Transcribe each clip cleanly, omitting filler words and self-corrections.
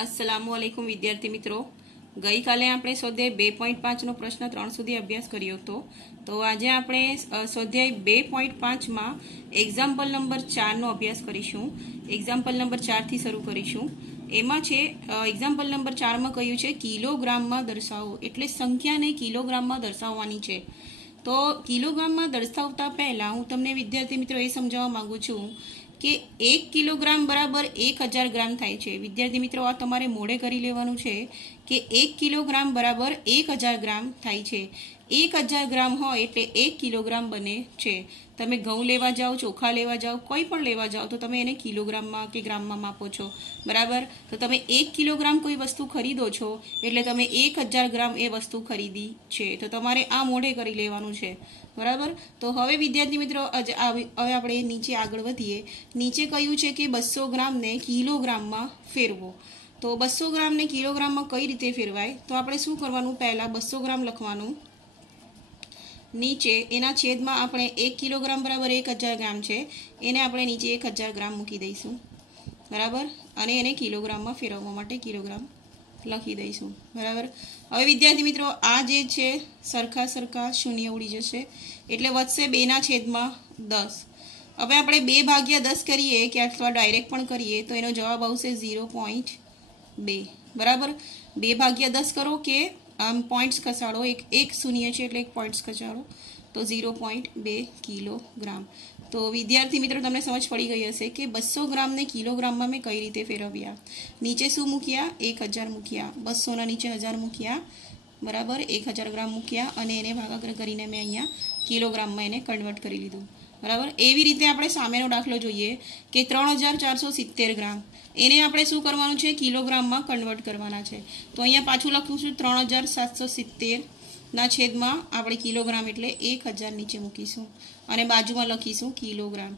अस्सलामुअलैकुम विद्यार्थी मित्रों, गई काले आपणे स्वाध्याय 2.5 નો પ્રશ્ન 3 સુધી અભ્યાસ કર્યો હતો। તો આજે આપણે સ્વાધ્યાય 2.5 માં એક્ઝામ્પલ નંબર 4 નો અભ્યાસ કરીશું। એક્ઝામ્પલ નંબર 4 થી શરૂ કરીશું। એમાં છે એક્ઝામ્પલ નંબર 4 માં કહ્યું છે કિલોગ્રામમાં દર્શાવો, એટલે સંખ્યાને કિલોગ્રામમાં દર્શાવવાની છે। તો કિલોગ્રામમાં દર્શાવતા પહેલા હું તમને વિદ્યાર્થી મિત્રો એ સમજાવવા માંગુ છું કે 1 કિલોગ્રામ बराबर 1000 ग्राम थाय छे। विद्यार्थी मित्रों आ तमारे मोड़े करी लेवानुं छे कि 1 किलोग्राम बराबर 1000 ग्राम थाय छे। 1000 ग्राम हो एटले 1 किलोग्राम बने छे। तमे घऊं लेवा जाओ, चोखा लेवा जाओ, कोई पण लेवा जाओ तो तमे एने किलोग्राम में के ग्राम में मापो छो, बराबर। तो तमे 1 किलोग्राम कोई वस्तु खरीदो छो एटले तमे 1000 ग्राम ए वस्तु खरीदी छे। तो तमारे आ मोढे करी लेवानुं छे, बराबर। तो हवे विद्यार्थी मित्रों हवे आपणे नीचे आगळ वधीए। नीचे कह्युं छे कि 200 ग्राम ने किलोग्राम में फेरवो। तो 200 ग्राम ने किलोग्राम में कई रीते फेरवाय, तो आपणे शुं करवानुं, पहला 200 ग्राम लखवानुं, नीचे एना छेद में आपणे 1 किलोग्राम बराबर 1000 ग्राम छे एने आपणे नीचे 1000 ग्राम मूकी दईशुं, बराबर। अने एने किलोग्राम में फेरववा माटे किलोग्राम लखी दईशुं, बराबर। हवे विद्यार्थी मित्रों आ जे छे सरखा सरखा शून्य उड़ी जशे एटले वधशे 2 ना छेद में 10। हवे आपणे 2 भाग्या 10 करीए कि अथवा डायरेक्ट पण करीए तो एनो जवाब आवशे 0.2, बराबर। 2 भाग्या 10 करो के आम पॉइंट्स खसाड़ो, एक शून्य है एटले 1 पॉइंट्स खसाड़ो तो 0.2 किलोग्राम। तो विद्यार्थी मित्रों तमने समझ पड़ी गई हशे कि 200 ग्राम ने किलोग्राम में मैं कई रीते फेरव्या। नीचे शू मूक्या, 1000 मूक्या, 200 ना नीचे 1000 मूक्या, बराबर। 1000 ग्राम मूक्या अने एने भागाकार करीने मैं अहींया किलोग्राम में एने कन्वर्ट करी लीधुं, बराबर। एवी रीते आपणे सामेनो दाखलो जोईए कि 3470 ग्राम एने आपणे शुं करवानुं छे, किलोग्राम में कन्वर्ट करवाना छे। तो अहींया पाछुं लखीशुं 3770 ना छेद में आपणे किलोग्राम एटले 1000 नीचे मूकीशुं अने बाजुमां लखीशुं किलोग्राम,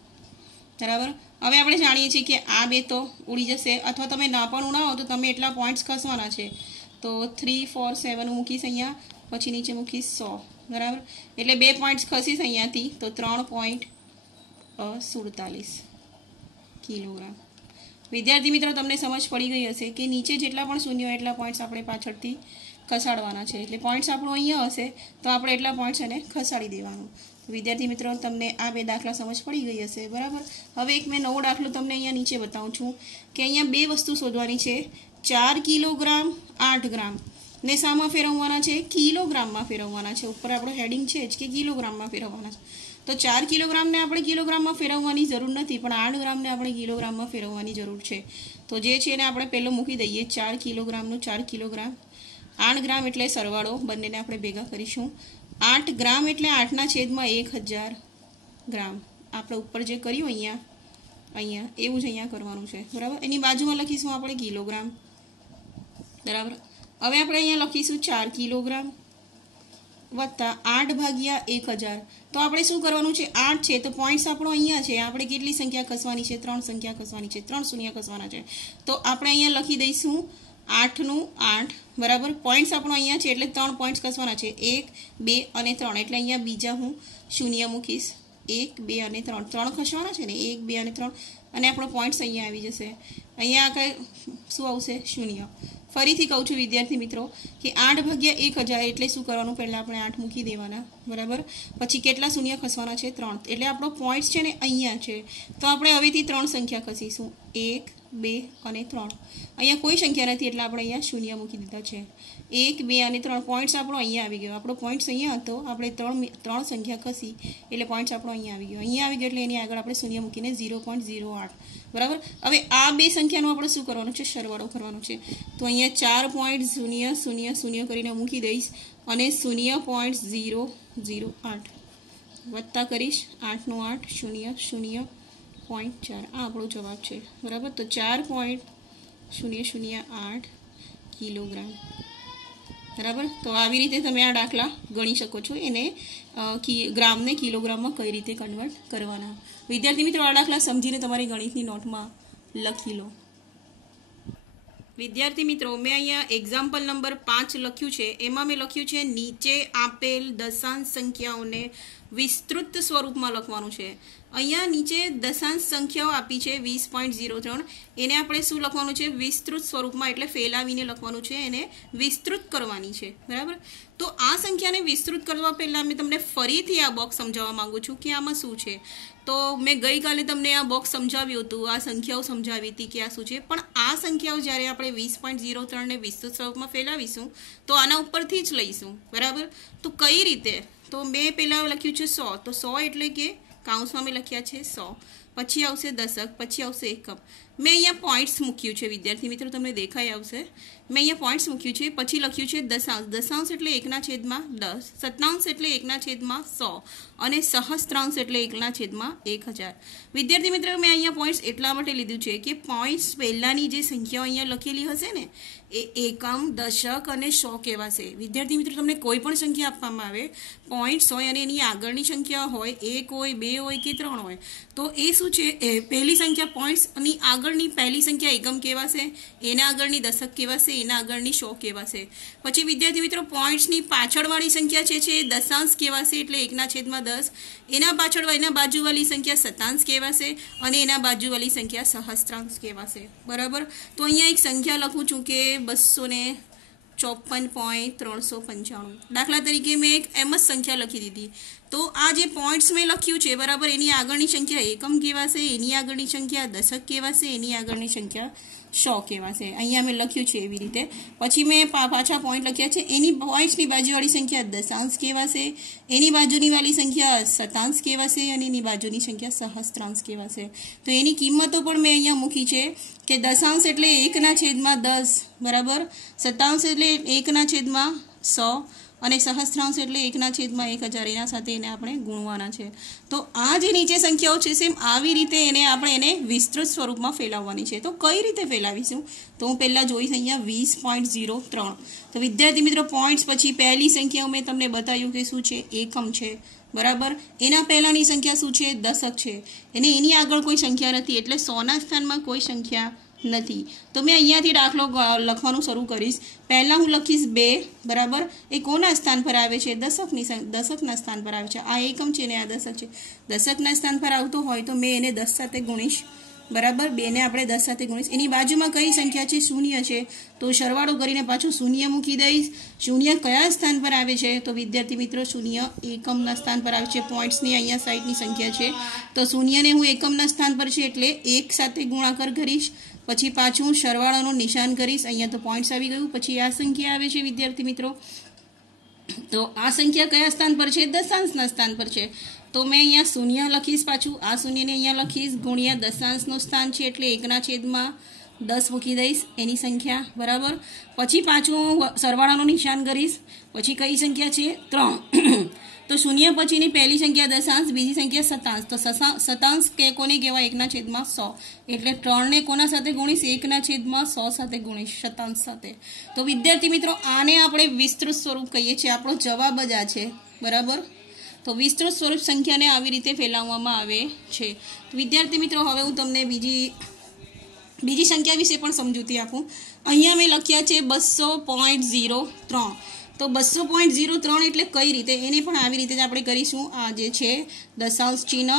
बराबर। हवे आपणे जाणीए छीए कि आ बे तो उड़ी जशे, अथवा तमे ना पण उड़ावो तो तमे एटला पॉइंट्स खसवाना छे। तो 3 4 7 मूकीश अहींया, पछी नीचे मूकीश 100, बराबर। एटले 2 पॉइंट्स खसीश अहींयाथी तो 3.47 किलोग्राम। विद्यार्थी मित्रों तमने समझ पड़ी गई हशे कि नीचे जेटला पण शून्य होय एटला पॉइंट्स आपणे पाछळथी खसाड़वाना छे। एटले पॉइंट्स आपणो अहींया हशे तो आपणे एटला पॉइंट्स एने खसाड़ी देवानुं। तो विद्यार्थी मित्रों तमने आ बे दाखला समझ पड़ी गई हशे, बराबर। हवे एक मैं नवो दाखलो तमने अहींया नीचे बतावुं छुं कि अहींया 2 वस्तु शोधवानी छे। 4 किलोग्राम 8 ग्राम ने शामां फेरववाना छे, किलोग्राम में फेरववाना छे। उपर आपणो हेडिंग छे ज कि किलोग्राम में फेरववाना छे। तो 4 किलोग्राम ने आपणे किलोग्राम में फेरववानी जरूर नथी, पण 8 ग्राम ने आपणे किलोग्राम में फेरववानी जरूर छे। तो जे छे ने आपणे पहेलो मूकी दईए 4 किलोग्रामनुं 4 किलोग्राम, 8 ग्राम एटले सरवाळो बंनेने आपणे भेगा करीशुं। 8 ग्राम एटले 8 ना छेद में 1000 ग्राम। आपणे उपर जे कर्युं अहींया अहींया एवुं ज अहींया करवानुं छे, बराबर। एनी बाजुमां लखीशुं आपणे किलोग्राम, बराबर। हवे आपणे अहींया लखीशुं 4 किलोग्राम वत्ता 8 भाग्या 1000। तो आपणे शुं करवानुं छे, 8 छे तो पॉइंट्स आपणो अहींया छे, आपणे केटली संख्या खसवानी छे, 3 संख्या खसवानी छे, 3 शून्य खसवाना छे। तो आपणे अहींया लखी दईशुं 8 નું 8, बराबर। पॉइंट्स आपणो अहींया छे एटले 3 पॉइंट्स खसवाना छे, 1 2 અને 3। એટલે અહીંયા બીજા હું શૂન્ય મૂકીશ, 1 2 અને 3 3 ખસવાના છે ને, 1 2 અને 3 અને આપણો પોઈન્ટ્સ અહીંયા આવી જશે। અહીંયા કઈ શું આવશે, શૂન્ય। ફરીથી કહું છું વિદ્યાર્થી મિત્રો કે 8 ભાગ્યા 1000 એટલે શું કરવાનું, પહેલા આપણે 8 મૂકી દેવાના, બરાબર। પછી કેટલા શૂન્ય ખસવાના છે, 3। એટલે આપણો પોઈન્ટ્સ છે ને અહીંયા છે। તો આપણે હવેથી 3 સંખ્યા ખસીશું, 1 2 અને 3। અહીંયા કોઈ સંખ્યા નથી એટલે આપણે અહીંયા શૂન્ય મૂકી દીધા છે। 1 2 અને 3 पॉइंट्स આપણો અહીંયા આવી ગયો। આપણો પોઈન્ટ્સ અહીંયા હતો, આપણે 3 સંખ્યા ખસી એટલે પોઈન્ટ્સ આપણો અહીંયા આવી ગયો। અહીંયા આવી ગયો એટલે એની આગળ આપણે શૂન્ય મૂકીને 0.08, બરાબર। હવે આ બે સંખ્યાનો આપણે શું કરવાનું છે, સરવાળો કરવાનો છે। તો અહીંયા 4.000 કરીને મૂકી દઈશ અને 0.008 વત્તા કરીશ 8 નું 8 0.4 આ આપણો જવાબ છે, બરાબર। તો 4.008 किलोग्राम, बराबर। तो આવી રીતે તમે આ દાખલા ગણી શકો છો। એને ગ્રામ ને કિલોગ્રામ માં કઈ રીતે કન્વર્ટ કરવાના। વિદ્યાર્થી મિત્રો આ દાખલા સમજીને તમારી ગણિતની નોટમાં લખી લો। विद्यार्थी मित्रों मैं अहींया एक्जाम्पल नंबर 5 लख्युं छे। एमां मैं लख्युं छे नीचे आपेल दशांश संख्याओने વિસ્તૃત સ્વરૂપમાં લખવાનું છે. અહીંયા નીચે દશાંશ સંખ્યાઓ આપી છે 20.03, એને આપણે શું લખવાનું છે? વિસ્તૃત સ્વરૂપમાં, એટલે ફેલાવીને લખવાનું છે, એને વિસ્તૃત કરવાની છે. બરાબર. તો આ સંખ્યાને વિસ્તૃત કરવા પહેલાં મેં તમને ફરીથી આ બોક્સ સમજાવવા માંગુ છું કે આમાં શું છે. તો મેં ગઈકાલે તમને આ બોક્સ સમજાવ્યું હતું, આ સંખ્યાઓ સમજાવી હતી કે આ શું છે. પણ આ સંખ્યાઓ જ્યારે આપણે 20.03ને વિસ્તૃત સ્વરૂપમાં ફેલાવીશું તો આના ઉપરથી જ લઈશું. બરાબર. તો કઈ રીતે? તો મેં પહેલાં લખ્યું છે 100. તો 100 એટલે કે કાઉન્સમાં મેં લખ્યા છે 100, પછી આવશે દશક, પછી આવશે એકમ. મેં અહીંયા પોઈન્ટ્સ મૂક્યું છે વિદ્યાર્થી મિત્રો, તમને દેખાઈ આવશે. મેં અહીંયા પોઈન્ટ્સ મૂક્યું છે, પછી લખ્યું છે દશાંશ. દશાંશ એટલે 1/10, શતાંશ એટલે 1/100 અને સહસ્ત્રાંશ એટલે 1/1000. વિદ્યાર્થી મિત્રો, મેં અહીંયા પોઈન્ટ્સ એટલા માટે લીધું છે કે પોઈન્ટ્સ પહેલાંની જે સંખ્યાઓ અહીંયા લખેલી હશે ને એ એકમ, દશક અને 100 કહેવાશે. વિદ્યાર્થી મિત્રો, તમને કોઈ પણ સંખ્યા આપવામાં આવે, પોઈન્ટ્સ હોય અને એની આગળની સંખ્યા હોય 1 હોય, 2 હોય કે 3 હોય, તો એ શું છે? પહેલી સંખ્યા પોઈન્ટ્સની આગળની પહેલી સંખ્યા એકમ કહેવાશે, એના આગળની દશક કહેવાશે, એના આગળની 100 કહેવાશે. પછી વિદ્યાર્થી મિત્રો, પોઈન્ટ્સની પાછળવાળી સંખ્યા છે એ દશાંશ કહેવાશે, એટલે 1/10. એના પાછળ એના બાજુવાળી સંખ્યા શતાંશ કહેવાશે અને એના બાજુવાળી સંખ્યા સહસ્ત્રાંશ કહેવાશે. બરાબર. તો અહીંયા એક સંખ્યા લખું છું કે 254.395. દાખલા તરીકે મેં એક એમ જ સંખ્યા લખી દીધી. તો આ જે પોઈન્ટ્સ મેં લખ્યું છે, બરાબર, એની આગળની સંખ્યા એકમ કહેવાશે, એની આગળની સંખ્યા દશક કહેવાશે, એની આગળની સંખ્યા 100 કહેવાશે. અહીંયા મેં લખ્યું છે એવી રીતે. પછી મેં પાછા પોઈન્ટ લખ્યા છે, એની પોઈન્ટ્સની બાજુવાળી સંખ્યા દશાંશ કહેવાશે, એની બાજુની વાળી સંખ્યા શતાંશ કહેવાશે અને એની બાજુની સંખ્યા સહસ્ત્રાંશ કહેવાશે. તો એની કિંમતો પણ મેં અહીંયા મૂકી છે કે દશાંશ એટલે 1/10, બરાબર, શતાંશ એટલે 1/100 અને સહસ્ત્રાંશ એટલે 1/1000. એના સાથે એને આપણે ગુણવાના છે. તો આ જે નીચે સંખ્યાઓ છે સેમ આવી રીતે એને વિસ્તૃત સ્વરૂપમાં ફેલાવવાની છે. તો કઈ રીતે ફેલાવીશું? તો હું પહેલાં જોઈશ અહીંયા 20.03. તો વિદ્યાર્થી મિત્રો, પોઈન્ટ્સ પછી પહેલી સંખ્યાઓ મેં તમને બતાવ્યું કે શું છે? એકમ છે. બરાબર. એના પહેલાંની સંખ્યા શું છે? દશક છે. અને એની આગળ કોઈ સંખ્યા નથી, એટલે 100ના સ્થાનમાં કોઈ સંખ્યા નથી. તો મેં અહીંયાથી દાખલો લખવાનું શરૂ કરીશ. પહેલાં હું લખીશ 2. બરાબર. એ કોના સ્થાન પર આવે છે? દશકના સ્થાન પર આવે છે. આ એકમ છે ને આ દશક છે. દશકના સ્થાન પર આવતો હોય તો મેં એને 10 સાથે ગુણીશ. બરાબર. 2ને આપણે 10 સાથે ગુણીશ. એની બાજુમાં કઈ સંખ્યા છે? 0 છે. તો સરવાળો કરીને પાછું 0 મૂકી દઈશ. 0 કયા સ્થાન પર આવે છે? તો વિદ્યાર્થી મિત્રો, 0 એકમના સ્થાન પર આવે છે. પોઈન્ટ્સની અહીંયા સાઈડની સંખ્યા છે, તો 0ને હું એકમના સ્થાન પર છે એટલે 1 સાથે ગુણાકાર કરીશ. પછી પાછું સરવાળાનું નિશાન કરીશ. અહીંયા તો પોઈન્ટ્સ આવી ગયું. પછી આ સંખ્યા આવે છે વિદ્યાર્થી મિત્રો. તો આ સંખ્યા કયા સ્થાન પર છે? દશાંશના સ્થાન પર છે. તો મેં અહીંયા 0 લખીશ, પાછું આ 0ને અહીંયા લખીશ, ગુણ્યા દશાંશનું સ્થાન છે એટલે 1/10 મૂકી દઈશ એની સંખ્યા. બરાબર. પછી પાછું સરવાળાનું નિશાન કરીશ. પછી કઈ સંખ્યા છે? 3. તો 0 પછીની પહેલી સંખ્યા દશાંશ, બીજી સંખ્યા શતાંશ. તો શતાંશ કોને કહેવાય? 1/100. એટલે 3ને કોના સાથે ગુણીશ? 1/100 સાથે ગુણીશ, શતાંશ સાથે. તો વિદ્યાર્થી મિત્રો, આને આપણે વિસ્તૃત સ્વરૂપ કહીએ છીએ. આપણો જવાબ જ આ છે. બરાબર. તો વિસ્તૃત સ્વરૂપ સંખ્યાને આવી રીતે ફેલાવવામાં આવે છે. તો વિદ્યાર્થી મિત્રો, હવે હું તમને બીજી સંખ્યા વિશે પણ સમજૂતી આપું. અહીંયા મેં લખ્યા છે 200.03. તો 200.03 એટલે કઈ રીતે? એને પણ આવી રીતે જ આપણે કરીશું. આ જે છે દશાંશ ચિહ્ન,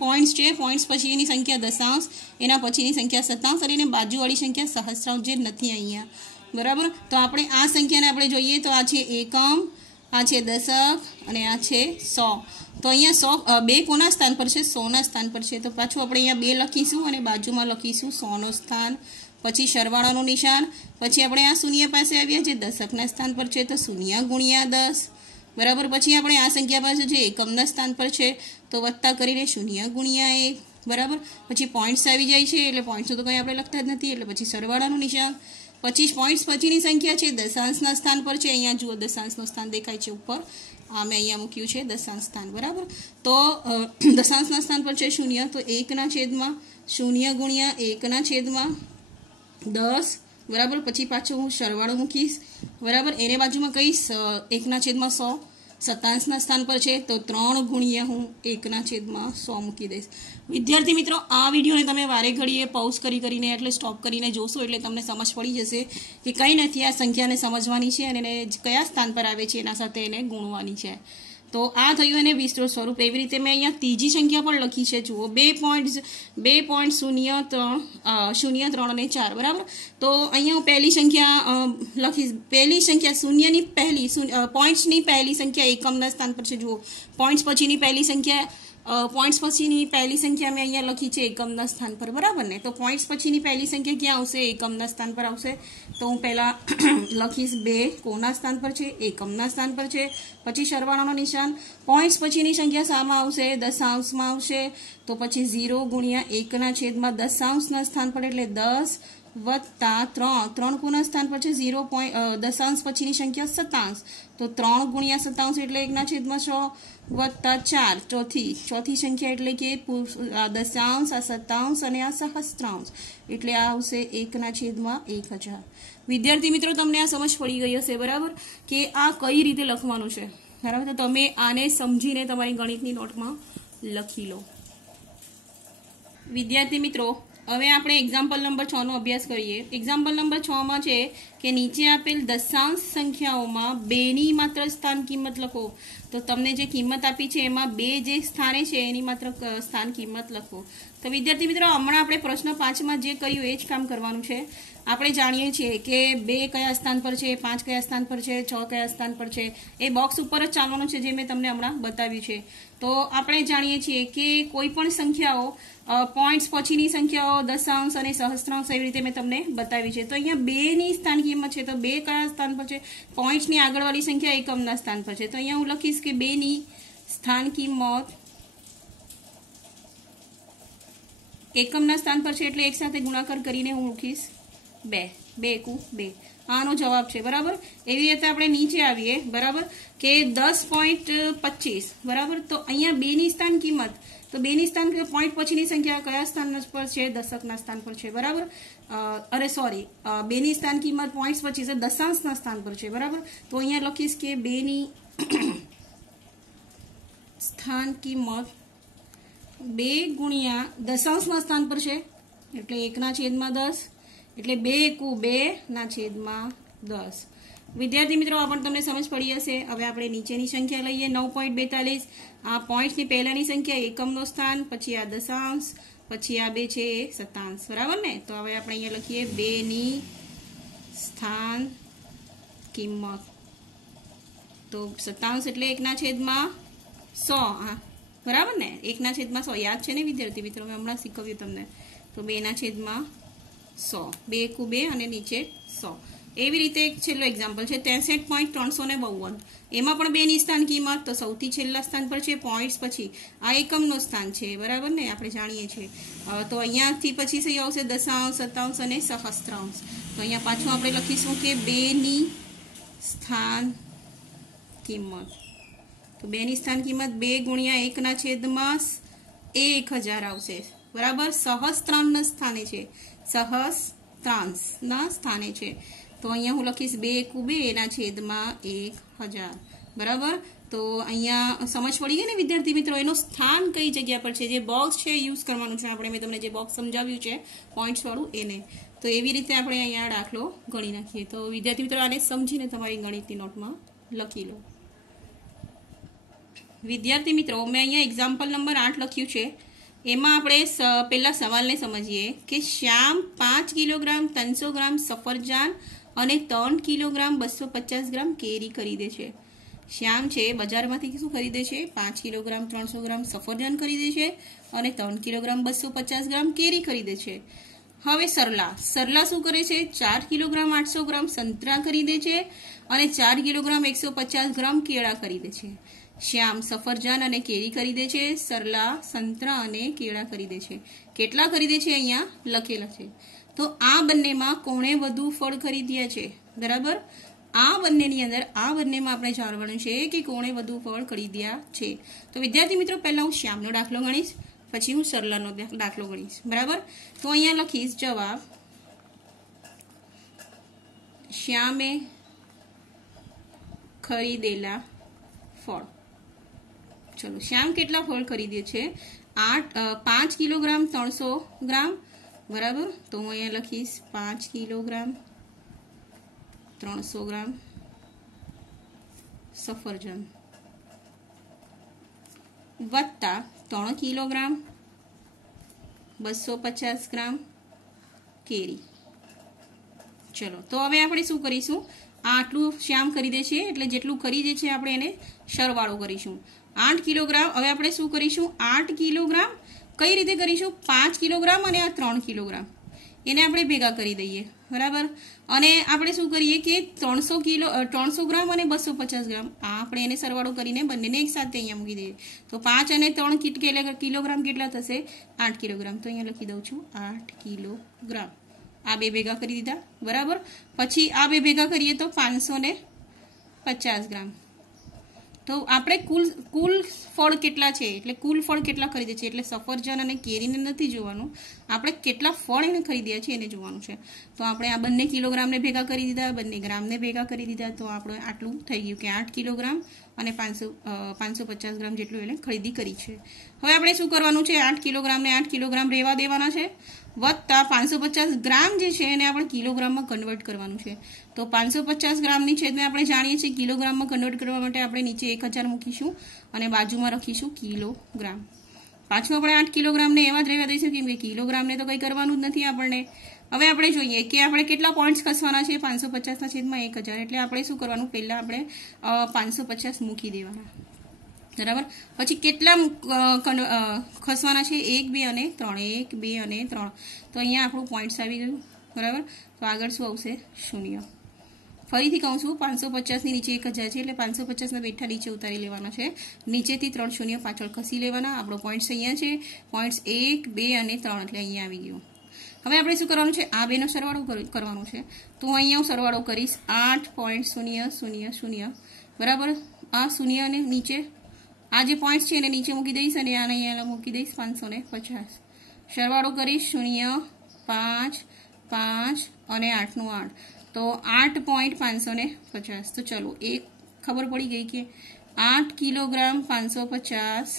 પોઈન્ટ્સ છે, પોઈન્ટ્સ પછી એની સંખ્યા દશાંશ, એના પછીની સંખ્યા શતાંશ અને એની બાજુવાળી સંખ્યા સહસ્ત્રાંશ જે નથી અહીંયા. બરાબર. તો આપણે આ સંખ્યાને આપણે જોઈએ તો આ છે એકમ, આ છે દશક અને આ છે 100. તો અહીંયા 2 કોના સ્થાન પર છે? 100ના સ્થાન પર છે. તો પાછું આપણે અહીંયા 2 લખીશું અને બાજુમાં લખીશું 100નું સ્થાન. પછી સરવાળાનું નિશાન. પછી આપણે આ 0 પાસે આવ્યા જે દશકના સ્થાન પર છે, તો 0 ગુણ્યા 10. બરાબર. પછી આપણે આ સંખ્યા પાસે જે એકમના સ્થાન પર છે તો વત્તા કરીને 0 ગુણ્યા 1. બરાબર. પછી પોઈન્ટ્સ આવી જાય છે, એટલે પોઈન્ટ્સનું તો કંઈ આપણે લખતા જ નથી, એટલે પછી સરવાળાનું નિશાન. પછી પોઈન્ટ્સ પછીની સંખ્યા છે દશાંશના સ્થાન પર છે. અહીંયા જુઓ દશાંશનું સ્થાન દેખાય છે ઉપર. આ મેં અહીંયા મૂક્યું છે દશાંશ સ્થાન. બરાબર. તો દશાંશના સ્થાન પર છે 0. તો 1/0 ગુણ્યા 1/10. બરાબર. પછી પાછું હું સરવાળો મૂકીશ. બરાબર. એને બાજુમાં કહીશ 1/100. શતાંશના સ્થાન પર છે તો 3 ગુણ્યા હું 1/100 મૂકી દઈશ. વિદ્યાર્થી મિત્રો, આ વિડીયોને તમે વારે ઘડીએ પોઝ કરીને એટલે સ્ટોપ કરીને જોશો એટલે તમને સમજ પડી જશે કે કંઈ નથી, આ સંખ્યાને સમજવાની છે અને એને કયા સ્થાન પર આવે છે એના સાથે એને ગુણવાની છે. તો આ થયું એને વિસ્તૃત સ્વરૂપ. એવી રીતે મેં અહીંયા ત્રીજી સંખ્યા પણ લખી છે. જુઓ 2.03 અને 4 બરાબર. તો અહીંયા હું પહેલી સંખ્યા લખીશ. પહેલી સંખ્યા શૂન્યની પહેલી પોઈન્ટ્સની પહેલી સંખ્યા એકમના સ્થાન પર છે. જુઓ પોઈન્ટ્સ પછીની પહેલી સંખ્યા મેં અહીંયા લખી છે એકમના સ્થાન પર બરાબર ને. તો પોઈન્ટ્સ પછીની પહેલી સંખ્યા ક્યાં આવશે? એકમના સ્થાન પર આવશે. તો હું પહેલા લખીશ 2 કોના સ્થાન પર છે? એકમના સ્થાન પર છે. પછી સરવાળાનો નિશાન. પોઈન્ટ્સ પછીની સંખ્યા શામાં આવશે? દશાંશમાં આવશે. તો પછી 0 ગુણ્યા 1/10 દશાંશના સ્થાન પર એટલે 10 વત્તા 3 કોના સ્થાન પર છે? 0 દશાંશ પછીની સંખ્યા શતાંશ. તો 3 ગુણ્યા શતાંશ એટલે 1/6 વત્તા 4 ચોથી સંખ્યા એટલે કે દશાંશ, આ શતાંશ અને આ સહસ્ત્રાંશ એટલે આ આવશે 1/1000. વિદ્યાર્થી મિત્રો, તમને આ સમજ પડી ગઈ હશે બરાબર કે આ કઈ રીતે લખવાનું છે બરાબર. તો તમે આને સમજીને તમારી ગણિતની નોટમાં લખી લો. વિદ્યાર્થી મિત્રો, હવે આપણે એક્ઝામ્પલ નંબર 6 નો અભ્યાસ કરીએ. એક્ઝામ્પલ નંબર 6 માં છે કે નીચે આપેલ દશાંશ સંખ્યાઓમાં 2 ની માત્ર સ્થાન કિંમત લખો. તો તમને જે કિંમત આપી છે એમાં 2 જે સ્થાને છે એની માત્ર સ્થાન કિંમત લખો. તો વિદ્યાર્થી મિત્રો, હમણાં આપણે પ્રશ્ન 5 માં જે કર્યું એ જ કામ કરવાનું છે. આપણે જાણીએ છીએ કે 2 કયા સ્થાન પર છે, 5 કયા સ્થાન પર છે, 6 કયા સ્થાન પર છે. એ બોક્સ ઉપર જ ચાલવાનું છે જે મેં તમને હમણાં બતાવ્યું છે. તો આપણે જાણીએ છીએ કે કોઈ પણ સંખ્યાઓ પોઈન્ટ્સ પછીની સંખ્યાઓ દશાંશ અને સહસ્ત્રાંશ એવી રીતે મેં તમને બતાવી છે. તો અહીંયા 2 ની સ્થાન કિંમત છે. તો 2 કયા સ્થાન પર છે? પોઈન્ટ્સની આગળવાળી સંખ્યા એકમના સ્થાન પર છે. તો અહીંયા હું લખીશ કે 2 ની સ્થાન કિંમત એકમના સ્થાન પર છે એટલે એક સાથે ગુણાકાર કરીને હું લખીશ 2. 2 એકુ 2. આનો જવાબ છે બરાબર. એવી રીતે આપણે નીચે આવીએ બરાબર કે 10.25 બરાબર. તો અહીંયા 2 ની સ્થાન કિંમત, તો 2 ની સ્થાન પોઈન્ટ પછીની સંખ્યા કયા સ્થાન પર છે? દશકના સ્થાન પર છે બરાબર. 2 ની સ્થાન કિંમત પોઈન્ટ પછી છે દશાંશના સ્થાન પર છે બરાબર. તો અહીંયા લખીશ કે 2 ની સ્થાન કિંમત 2 ગુણ્યા દશાંશના સ્થાન પર છે એટલે 1/10 એટલે 2 એકુ 2/10. વિદ્યાર્થી મિત્રો, આ પણ તમને સમજ પડી હશે. હવે આપણે નીચેની સંખ્યા લઈએ 9.42. આ પોઈન્ટ્સની પહેલાની સંખ્યા એકમનો સ્થાન, પછી આ દશાંશ, પછી આ 2 છે એ શતાંશ બરાબર ને. તો હવે આપણે અહીંયા લખીએ 2 ની સ્થાન કિંમત. તો શતાંશ એટલે 1/100 બરાબર ને. 1/100 યાદ છે ને વિદ્યાર્થી મિત્રો? મેં હમણાં શીખવ્યું તમને. તો 2/100 2 એકુ 2 અને નીચે 100. એવી રીતે એક છેલ્લો એક્ઝામ્પલ છે 63.352. એમાં પણ 2 ની સ્થાન કિંમત. તો સૌથી છેલ્લા સ્થાન પર છે પોઈન્ટ્સ પછી આ એકમનો સ્થાન છે બરાબર ને, આપણે જાણીએ છીએ. તો અહીંયાથી પછી શું આવશે? દશાંશ, શતાંશ અને સહસ્ત્રાંશ. તો અહીંયા પાછું આપણે લખીશું કે 2 ની સ્થાન કિંમત. તો 2 ની સ્થાન કિંમત 2 ગુણ્યા 1/1000 આવશે બરાબર. સહસ્ત્રાંશના સ્થાને છે, સહસ્ત્રાંશના સ્થાને છે. તો અહીંયા હું લખીશ 2 એકુ 2/1000 બરાબર. તો અહીંયા સમજ પડી ગઈ ને વિદ્યાર્થી મિત્રો? એનું સ્થાન કઈ જગ્યા પર છે? જે બોક્સ છે યુઝ કરવાનું છે આપણે. મેં તમને જે બોક્સ સમજાવ્યું છે પોઈન્ટ્સ વાળું એને. તો એવી રીતે આપણે અહીંયા દાખલો ગણી નાખીએ. તો વિદ્યાર્થી મિત્રો, આને સમજીને તમારી ગણિતની નોટમાં લખી લો. વિદ્યાર્થી મિત્રો, મેં અહીંયા એક્ઝામ્પલ નંબર 8 લખ્યું છે. એમાં આપણે પહેલા સવાલને સમજીએ કે શ્યામ 5 કિલોગ્રામ 300 ગ્રામ સફરજન અને 3 કિલોગ્રામ 250 ગ્રામ કેરી ખરીદે છે. શ્યામ છે બજારમાંથી શું ખરીદે છે? 5 કિલોગ્રામ 300 ગ્રામ સફરજન ખરીદે છે અને 3 કિલોગ્રામ 250 ગ્રામ કેરી ખરીદે છે. હવે સરલા શું કરે છે? 4 કિલોગ્રામ 800 ગ્રામ સંતરા ખરીદે છે અને 4 કિલોગ્રામ 150 ગ્રામ કેળા ખરીદે છે. શ્યામ સફરજન અને કેરી ખરીદે છે, સરલા સંતરા અને કેળા ખરીદે છે. કેટલા ખરીદે છે અહીંયા લખેલા છે. તો આ બંનેમાં કોણે વધુ ફળ ખરીદ્યા છે બરાબર. આ બંનેની અંદર આ બંનેમાં આપણે જાણવાનું છે કે કોણે વધુ ફળ ખરીદ્યા છે. તો વિદ્યાર્થી મિત્રો, પહેલા હું શ્યામનો દાખલો ગણીશ, પછી હું સરલાનો દાખલો ગણીશ બરાબર. તો અહીંયા લખીશ જવાબ શ્યામે ખરીદેલા ફળ. ચલો, શ્યામ કેટલા ફળ ખરીદે છે? 5 કિલોગ્રામ 300 ગ્રામ બરાબર. તો હું અહીંયા લખીશ 5 કિલોગ્રામ 300 ગ્રામ સફરજન વત્તા 3 કિલોગ્રામ 250 ગ્રામ કેરી. ચલો તો હવે આપણે શું કરીશું, આટલું શ્યામ ખરીદે છે એટલે જેટલું ખરીદે છે આપણે એને સરવાળો કરીશું. 8 કિલોગ્રામ. હવે આપણે શું કરીશું, 8 કિલોગ્રામ કઈ રીતે કરીશું, 5 કિલોગ્રામ અને આ 3 કિલોગ્રામ એને આપણે ભેગા કરી દઈએ, બરાબર. અને આપણે શું કરીએ કે 300 ગ્રામ અને 250 ગ્રામ આ આપણે એને સરવાળો કરીને બંનેને એક સાથે અહીંયા મૂકી દઈએ. તો 5 અને 3 કિલોગ્રામ કેટલા થશે, 8 કિલોગ્રામ. તો અહીંયા લખી દઉં છું 8 કિલોગ્રામ. આ બે ભેગા કરી દીધા, બરાબર. પછી આ બે ભેગા કરીએ તો 550 ગ્રામ. તો આપણે કુલ ફળ કેટલા છે એટલે કુલ ફળ કેટલા ખરીદે છે એટલે સફરજન અને કેરીને નથી જોવાનું, આપણે કેટલા ફળ એને ખરીદ્યા છે એને જોવાનું છે. તો આપણે આ બંને કિલોગ્રામને ભેગા કરી દીધા, બંને ગ્રામને ભેગા કરી દીધા. તો આપણે આટલું થઈ ગયું કે 8 કિલોગ્રામ અને 550 ગ્રામ જેટલું એને ખરીદી કરી છે. હવે આપણે શું કરવાનું છે, 8 કિલોગ્રામને 8 કિલોગ્રામ રહેવા દેવાના છે, વત્તા 550 ગ્રામ જે છે એને આપણે કિલોગ્રામમાં કન્વર્ટ કરવાનું છે. તો 550 ગ્રામની છેદને આપણે જાણીએ છીએ કિલોગ્રામમાં કન્વર્ટ કરવા માટે આપણે નીચે 1000 મૂકીશું અને બાજુમાં લખીશું કિલોગ્રામ. પાછું આપણે 8 કિલોગ્રામને એવા જ રહેવા દઈશું કેમ કે કિલોગ્રામને તો કંઈ કરવાનું જ નથી આપણને. હવે આપણે જોઈએ કે આપણે કેટલા પોઈન્ટ્સ ખસવાના છે, 550ના છેદમાં 1000 એટલે આપણે શું કરવાનું, પહેલાં આપણે 550 મૂકી દેવાના, બરાબર. પછી કેટલા ખસવાના છે, 1 2 અને 3, 1 2 અને 3. તો અહીંયા આપણું પોઈન્ટ્સ આવી ગયું, બરાબર. તો આગળ શું આવશે, 0. ફરીથી કહું છું, 550ની નીચે 1000 છે એટલે 550ના બેઠા નીચે ઉતારી લેવાના છે, નીચેથી 3 શૂન્ય પાછળ ખસી લેવાના. આપણો પોઈન્ટ્સ અહીંયા છે, પોઈન્ટ્સ 1 2 અને 3 એટલે અહીંયા આવી ગયું. હવે આપણે શું કરવાનું છે, આ બેનો સરવાળો કરવાનો છે. તો અહીંયા હું સરવાળો કરીશ 8.000, બરાબર. આ શૂન્ય અને નીચે આ જે પોઈન્ટ્સ છે એને નીચે મૂકી દઈશ અને આને અહીંયા મૂકી દઈશ 550. સરવાળો કરીશ 0 5 5 અને 8 નું 8 તો 8.550. તો ચલો એક ખબર પડી ગઈ કે 8 કિલોગ્રામ 550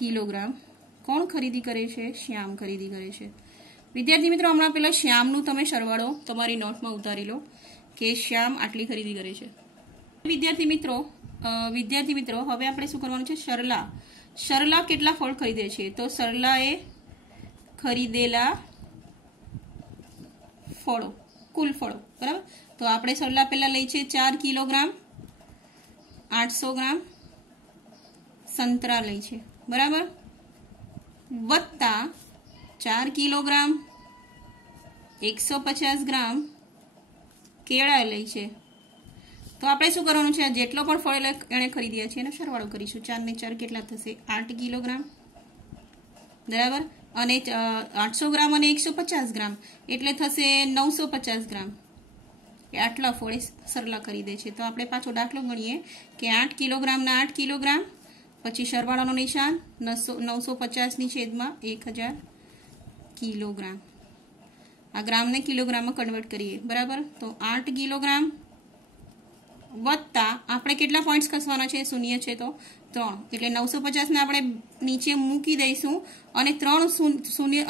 કિલોગ્રામ કોણ ખરીદી કરે છે, શ્યામ ખરીદી કરે છે. વિદ્યાર્થી મિત્રો હમણાં પહેલા શ્યામનું તમે સરવાળો તમારી નોટમાં ઉતારી લો કે શ્યામ આટલી ખરીદી કરે છે. વિદ્યાર્થી મિત્રો હવે આપણે શું કરવાનું છે, સરલા કેટલા ફળ ખરીદે છે. તો સરલાએ ખરીદેલા ફળો, કુલ ફળો, બરાબર. તો આપણે સરલા પહેલા લઈ છે 4 કિલોગ્રામ 800 ગ્રામ સંતરા લઈ છે, બરાબર, વત્તા 4 કિલોગ્રામ 150 ગ્રામ કેળા લઈ છે. તો આપણે શું કરવાનું છે, જેટલો પણ ફળ એને ખરીદ્યા છે એનો સરવાળો કરીશું. 4 ને 4 કેટલા થશે, 8 કિલોગ્રામ, બરાબર. અને 800 ગ્રામ અને 150 ગ્રામ એટલે થશે 950 ગ્રામ. આટલા ફળ સરલા ખરીદે છે. તો આપણે પાછો દાખલો ગણીએ કે 8 કિલોગ્રામના 8 કિલોગ્રામ, પછી સરવાળાનું નિશાન 950ની છેદમાં 1000 કિલોગ્રામ. આ ગ્રામને કિલોગ્રામમાં કન્વર્ટ કરીએ, બરાબર. તો 8 કિલોગ્રામ વત્તા આપણે કેટલા પોઈન્ટ્સ ખસવાના છે, શૂન્ય છે તો 3 એટલે 950ને આપણે નીચે મૂકી દઈશું અને 3 શૂન્ય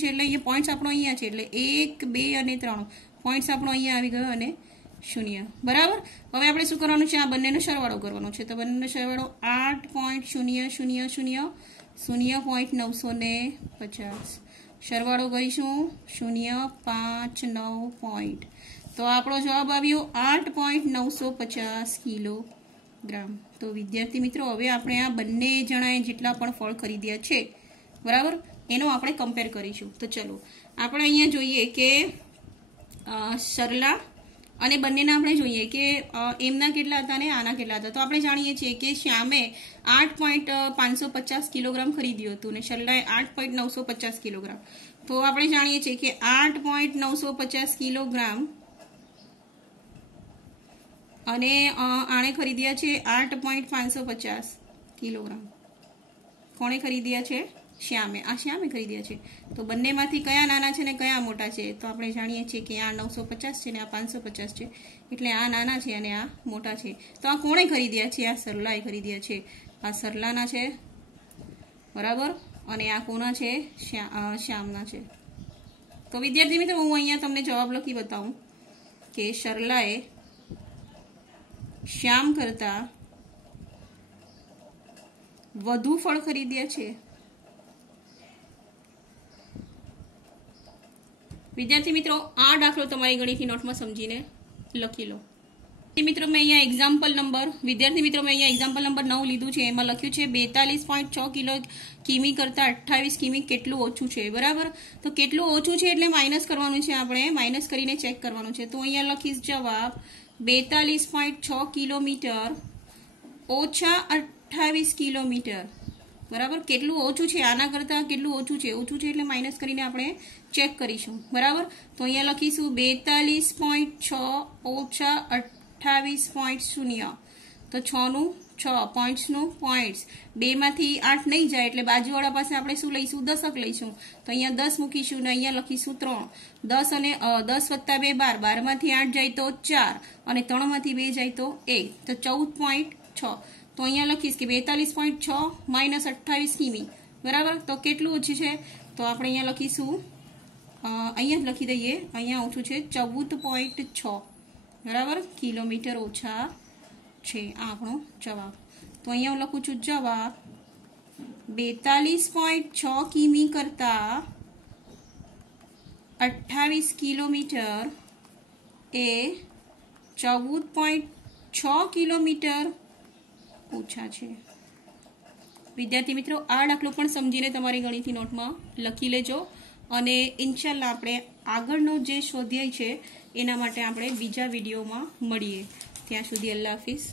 છે એટલે અહીંયા પોઈન્ટ્સ આપણો અહીંયા છે એટલે 1 2 અને 3 પોઈન્ટ્સ આપણો અહીંયા આવી ગયો અને 0, બરાબર. હવે આપણે શું કરવાનું છે, આ બંનેનો સરવાળો કરવાનો છે. તો બંનેનો સરવાળો 8.000 0.950 સરવાળો કરીશું 059 પોઈન્ટ. તો આપણો જવાબ આવ્યો 8.950 કિલોગ્રામ. તો વિદ્યાર્થી મિત્રો હવે આપણે આ બંને જણાએ જેટલા પણ ફળ ખરીદ્યા છે, બરાબર, એનો આપણે કમ્પેર કરીશું. તો ચલો આપણે અહીંયા જોઈએ કે સરલા અને બંનેના આપણે જોઈએ કે એમના કેટલા હતા અને આના કેટલા હતા. તો આપણે જાણીએ છીએ કે શ્યામે 8.550 કિલોગ્રામ ખરીદ્યું હતું અને સરલાએ 8.950 કિલોગ્રામ. તો આપણે જાણીએ છીએ કે 8.950 કિલોગ્રામ અને આણે ખરીદ્યા છે 8.550 કિલોગ્રામ. કોણે ખરીદ્યા છે, શ્યામે. આ શ્યામે ખરીદ્યા છે. તો બંનેમાંથી કયા નાના છે ને કયા મોટા છે. તો આપણે જાણીએ છીએ કે આ 950 છે ને આ 550 છે એટલે આ નાના છે અને આ મોટા છે. તો આ કોણે ખરીદ્યા છે, આ સરલાએ ખરીદ્યા છે. આ સરલાના છે, બરાબર, અને આ કોના છે, શ્યામના છે. તો વિદ્યાર્થી મિત્રો હું અહીંયા તમને જવાબ લખી બતાવું કે સરલાએ શ્યામ કરતા વધુ ફળ ખરીદ્યા છે? વિદ્યાર્થી મિત્રો, આ દાખલો તમારી ગણિતની નોટમાં સમજીને લખી લો. મિત્રો મેં અહીંયા એક્ઝામ્પલ નંબર 9 લીધું છે. એમાં લખ્યું છે 42.6 કિમી કરતા 28 કિમી કેટલું ઓછું છે, બરાબર. તો કેટલું ઓછું છે એટલે માઇનસ કરવાનું છે, આપણે માઇનસ કરીને ચેક કરવાનું છે. તો અહીંયા લખીશ જવાબ 42.6 કિલોમીટર ઓછા 28 કિલોમીટર, બરાબર. કેટલું ઓછું છે, આના કરતા કેટલું ઓછું છે એટલે માઇનસ કરીને આપણે ચેક કરીશું, બરાબર. તો અહીંયા લખીશું 42.6 ઓછા 28.0. તો 6 નું 6, પોઈન્ટ્સનું પોઈન્ટ્સ, 2 માંથી 8 નહીં જાય એટલે બાજુવાળા પાસે આપણે શું લઈશું? દશક લઈશું. તો અહીંયા 10 મૂકીશું ને અહીંયા લખીશું 3. 10 અને 10 વત્તા 2 12, 12 માંથી 8 જાય તો 4 અને 3 માંથી 2 જાય તો 1, તો 14.6. તો અહીંયા લખીશ કે 42.6 માઇનસ 28 કિમી, બરાબર. તો કેટલું ઓછું છે? તો આપણે અહીંયા લખીશું, અહીંયા જ લખી દઈએ, અહીંયા ઓછું છે 14.6, બરાબર, કિલોમીટર ઓછા છે. આ આપણો જવાબ. તો અહીંયા હું લખું છું જવાબ 42.6 કિમી કરતા 28 કિલોમીટર એ 14.6 કિલોમીટર ઓછા છે. વિદ્યાર્થી મિત્રો, આ દાખલો પણ સમજીને તમારી ગણિતની નોટમાં લખી લેજો અને ઇન્શાલ્લાહ આપણે આગળનો જે સ્વાધ્યાય છે એના માટે આપણે બીજા વિડીયોમાં મળીએ. ત્યાં સુધી અલ્લાહ હાફિઝ.